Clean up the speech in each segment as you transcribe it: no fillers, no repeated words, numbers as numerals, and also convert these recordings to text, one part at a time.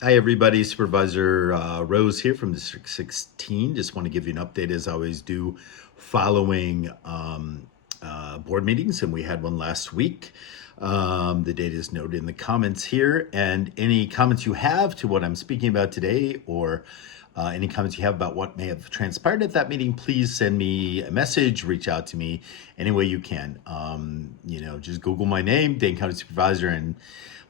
Hi, everybody. Supervisor Rose here from District 16. Just want to give you an update, as I always do, following board meetings, and we had one last week. The date is noted in the comments here, and any comments you have to what I'm speaking about today, or any comments you have about what may have transpired at that meeting, please send me a message, reach out to me any way you can. Just Google my name, Dane County Supervisor, and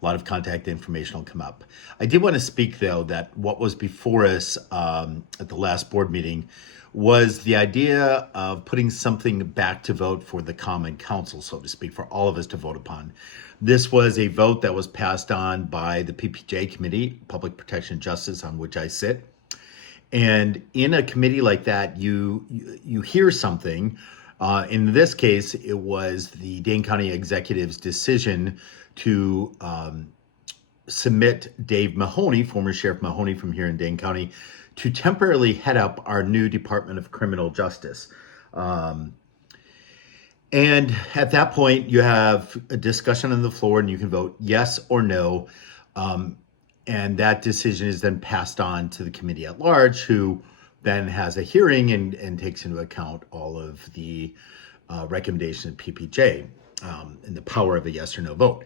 a lot of contact information will come up. I did want to speak, though, that what was before us at the last board meeting was the idea of putting something back to vote for the Common Council, so to speak, for all of us to vote upon. This was a vote that was passed on by the PPJ Committee, Public Protection and Justice, on which I sit. And in a committee like that, you hear something. In this case, it was the Dane County Executive's decision to submit Dave Mahoney, former Sheriff Mahoney from here in Dane County, to temporarily head up our new Department of Criminal Justice. And at that point, you have a discussion on the floor, and you can vote yes or no. And that decision is then passed on to the committee at large, who then has a hearing and takes into account all of the recommendations of PPJ and the power of a yes or no vote.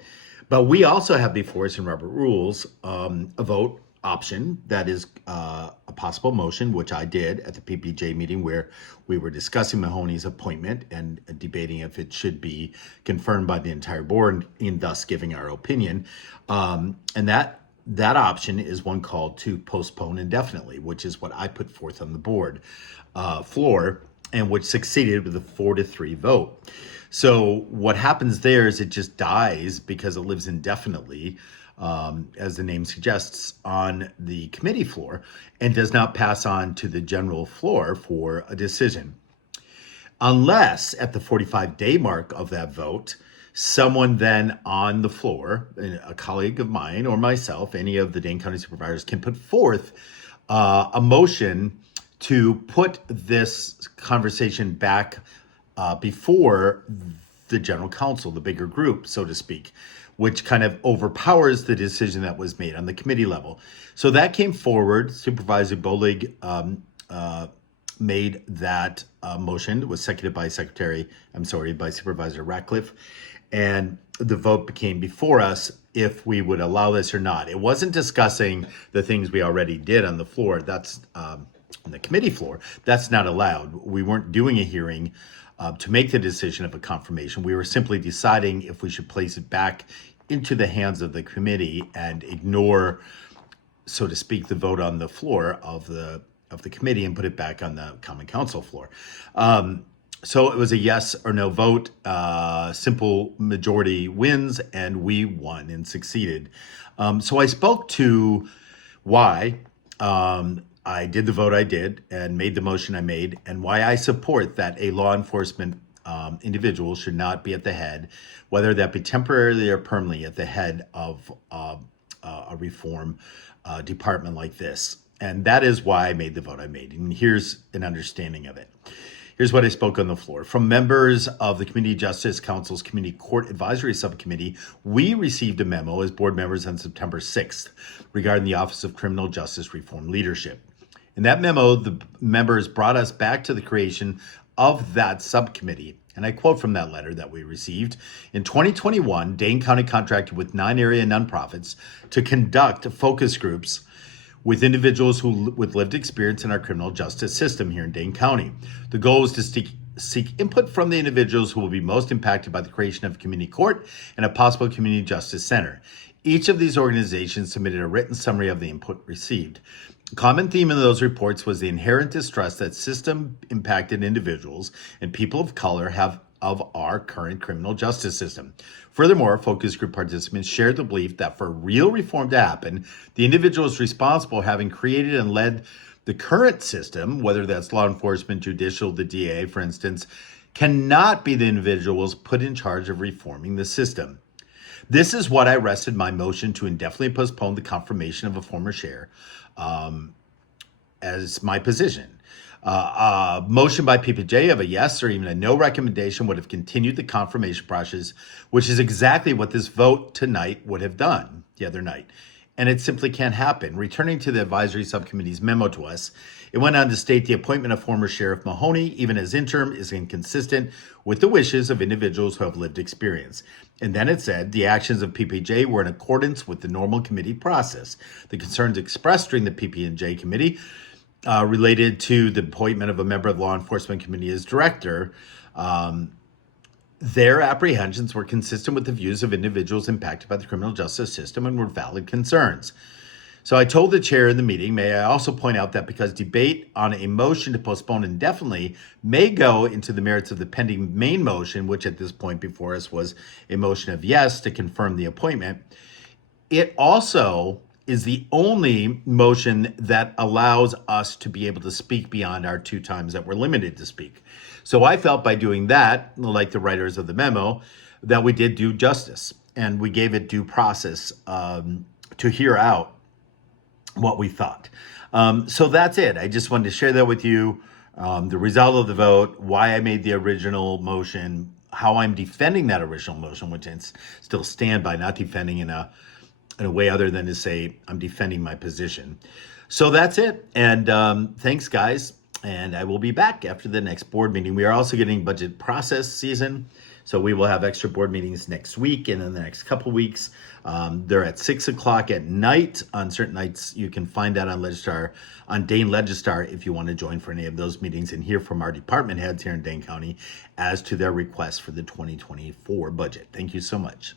But we also have before us in Robert Rules a vote option that is a possible motion, which I did at the PPJ meeting where we were discussing Mahoney's appointment and debating if it should be confirmed by the entire board, and thus giving our opinion. And that option is one called to postpone indefinitely, which is what I put forth on the board floor, and which succeeded with a 4-3 vote. So what happens there is it just dies because it lives indefinitely, as the name suggests, on the committee floor, and does not pass on to the general floor for a decision. Unless at the 45-day mark of that vote, someone then on the floor, a colleague of mine or myself, any of the Dane County supervisors, can put forth a motion to put this conversation back before the general council, the bigger group, so to speak, which kind of overpowers the decision that was made on the committee level. So that came forward. Supervisor Bolig made that motion. It was seconded by by Supervisor Ratcliffe. And the vote became before us if we would allow this or not. It wasn't discussing the things we already did on the floor. That's on the committee floor. That's not allowed. We weren't doing a hearing to make the decision of a confirmation. We were simply deciding if we should place it back into the hands of the committee and ignore, so to speak, the vote on the floor of the committee and put it back on the Common Council floor. So it was a yes or no vote. Simple majority wins, and we won and succeeded. So I spoke to why I did the vote I did and made the motion I made, and why I support that a law enforcement individual should not be at the head, whether that be temporarily or permanently, at the head of a reform department like this. And that is why I made the vote I made. And here's an understanding of it. Here's what I spoke on the floor. From members of the Community Justice Council's Community Court Advisory Subcommittee, we received a memo as board members on September 6th regarding the Office of Criminal Justice Reform Leadership. In that memo, the members brought us back to the creation of that subcommittee. And I quote from that letter that we received. In 2021, Dane County contracted with 9 area nonprofits to conduct focus groups with individuals with lived experience in our criminal justice system here in Dane County. The goal is to seek input from the individuals who will be most impacted by the creation of a community court and a possible community justice center. Each of these organizations submitted a written summary of the input received. A common theme in those reports was the inherent distrust that system-impacted individuals and people of color have of our current criminal justice system. Furthermore, focus group participants shared the belief that for real reform to happen, the individuals responsible having created and led the current system, whether that's law enforcement, judicial, the DA, for instance, cannot be the individuals put in charge of reforming the system. This is what I rested my motion to indefinitely postpone the confirmation of a former sheriff as my position. Motion by PPJ of a yes or even a no recommendation would have continued the confirmation process, which is exactly what this vote tonight would have done the other night. and it simply can't happen. Returning to the advisory subcommittee's memo to us, it went on to state the appointment of former Sheriff Mahoney, even as interim, is inconsistent with the wishes of individuals who have lived experience. And then it said the actions of PPJ were in accordance with the normal committee process. The concerns expressed during the PPJ committee related to the appointment of a member of the Law Enforcement Committee as director. Their apprehensions were consistent with the views of individuals impacted by the criminal justice system and were valid concerns. So I told the chair in the meeting, may I also point out that because debate on a motion to postpone indefinitely may go into the merits of the pending main motion, which at this point before us was a motion of yes to confirm the appointment, it also is the only motion that allows us to be able to speak beyond our 2 times that we're limited to speak. So I felt by doing that, like the writers of the memo, that we did do justice and we gave it due process to hear out what we thought. So that's it. I just wanted to share that with you. The result of the vote, why I made the original motion, how I'm defending that original motion, which I still stand by, not defending in a way other than to say I'm defending my position. So that's it. And thanks, guys. And I will be back after the next board meeting. We are also getting budget process season. So we will have extra board meetings next week and in the next couple weeks. They're at 6 o'clock at night. On certain nights, you can find that on Dane Legistar if you want to join for any of those meetings and hear from our department heads here in Dane County as to their requests for the 2024 budget. Thank you so much.